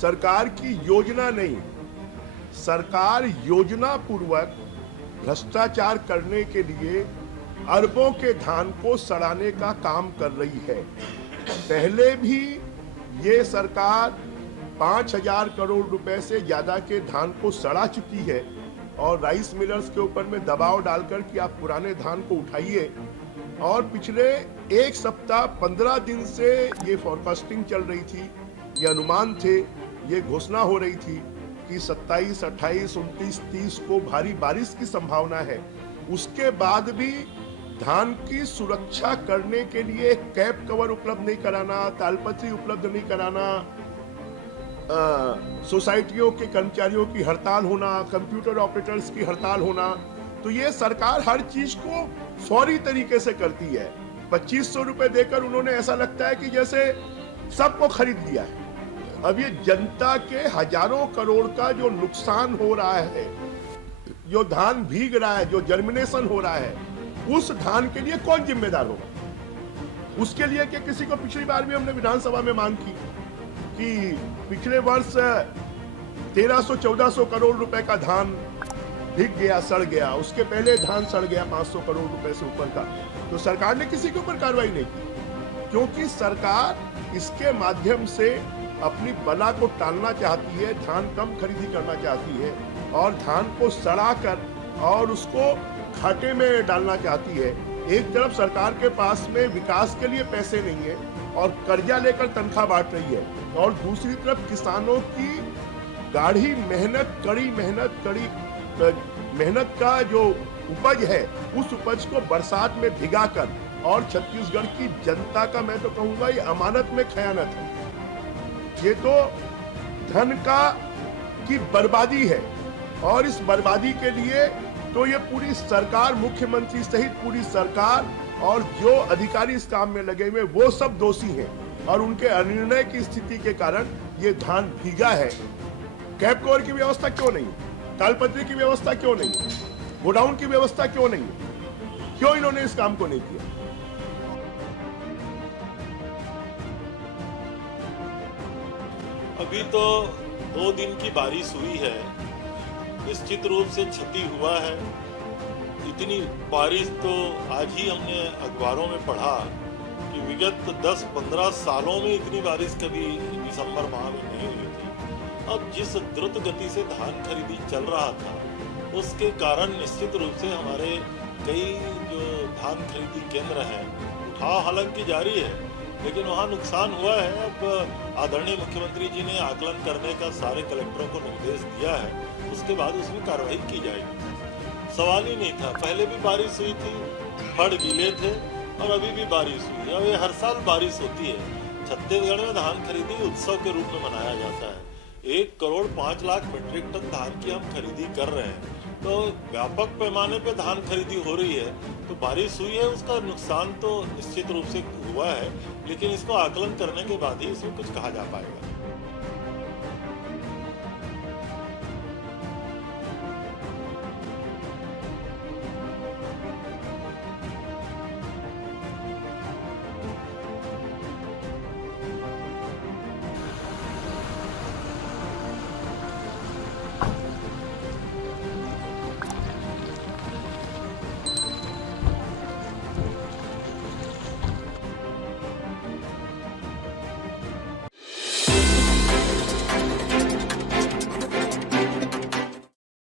सरकार की योजना नहीं, सरकार योजना पूर्वक भ्रष्टाचार करने के लिए अरबों के धान को सड़ाने का काम कर रही है। पहले भी ये सरकार 5,000 करोड़ रुपए से ज्यादा के धान को सड़ा चुकी है और राइस मिलर्स के ऊपर में दबाव डालकर कि आप पुराने धान को उठाइए। और पिछले एक सप्ताह 15 दिन से ये फोरकास्टिंग चल रही थी, ये अनुमान थे, ये घोषणा हो रही थी कि 27, 28, 29, 30 को भारी बारिश की संभावना है। उसके बाद भी धान की सुरक्षा करने के लिए कैप कवर उपलब्ध नहीं कराना, तालपत्री उपलब्ध नहीं कराना, सोसाइटियों के कर्मचारियों की हड़ताल होना, कंप्यूटर ऑपरेटर्स की हड़ताल होना, तो ये सरकार हर चीज को फौरी तरीके से करती है। 2500 रुपए देकर उन्होंने ऐसा लगता है कि जैसे सबको खरीद लिया है। अब ये जनता के हजारों करोड़ का जो नुकसान हो रहा है, जो धान भीग रहा है, जो जर्मिनेशन हो रहा है, उस धान के लिए कौन जिम्मेदार होगा? उसके लिए कि किसी को, पिछली बार भी हमने विधानसभा में मांग की कि पिछले वर्ष 1300-1400 करोड़ रुपए का धान भीग गया, सड़ गया, उसके पहले धान सड़ गया 500 करोड़ रुपए से ऊपर का, तो सरकार ने किसी के ऊपर कार्रवाई नहीं की, क्योंकि सरकार इसके माध्यम से अपनी बला को टालना चाहती है, धान कम खरीदी करना चाहती है और धान को सड़ाकर और उसको घाटे में डालना चाहती है। एक तरफ सरकार के पास में विकास के लिए पैसे नहीं है और कर्जा लेकर तनख्वाह बांट रही है, और दूसरी तरफ किसानों की गाढ़ी मेहनत, कड़ी मेहनत का जो उपज है, उस उपज को बरसात में भिगाकर, और छत्तीसगढ़ की जनता का मैं तो कहूंगा ये अमानत में खयानत है। ये तो धन की बर्बादी है, और इस बर्बादी के लिए तो ये पूरी सरकार, मुख्यमंत्री सहित पूरी सरकार और जो अधिकारी इस काम में लगे हुए वो सब दोषी हैं, और उनके अनिर्णय की स्थिति के कारण ये धान भीगा है। कैप कवर की व्यवस्था क्यों नहीं, तालपत्री की व्यवस्था क्यों नहीं, गोडाउन की व्यवस्था क्यों नहीं, क्यों इन्होंने इस काम को नहीं किया? अभी तो 2 दिन की बारिश हुई है, निश्चित रूप से क्षति हुआ है। इतनी बारिश तो आज ही हमने अखबारों में पढ़ा कि विगत 10-15 सालों में इतनी बारिश कभी दिसंबर माह में नहीं हुई थी। अब जिस द्रुत गति से धान खरीदी चल रहा था, उसके कारण निश्चित रूप से हमारे कई जो धान खरीदी केंद्र हैं, उठाव हालांकि जारी है, लेकिन वहाँ नुकसान हुआ है। अब आदरणीय मुख्यमंत्री जी ने आकलन करने का सारे कलेक्टरों को निर्देश दिया है, उसके बाद उसमें कार्रवाई की जाएगी। सवाल ही नहीं था, पहले भी बारिश हुई थी, फड़ गीले थे, और अभी भी बारिश हुई है। अब ये हर साल बारिश होती है। छत्तीसगढ़ में धान खरीदी उत्सव के रूप में मनाया जाता है। 1 करोड़ 5 लाख मीट्रिक टन धान की हम खरीदी कर रहे हैं, तो व्यापक पैमाने पे धान खरीदी हो रही है। तो बारिश हुई है, उसका नुकसान तो निश्चित रूप से हुआ है, लेकिन इसको आकलन करने के बाद ही इसमें कुछ कहा जा पाएगा।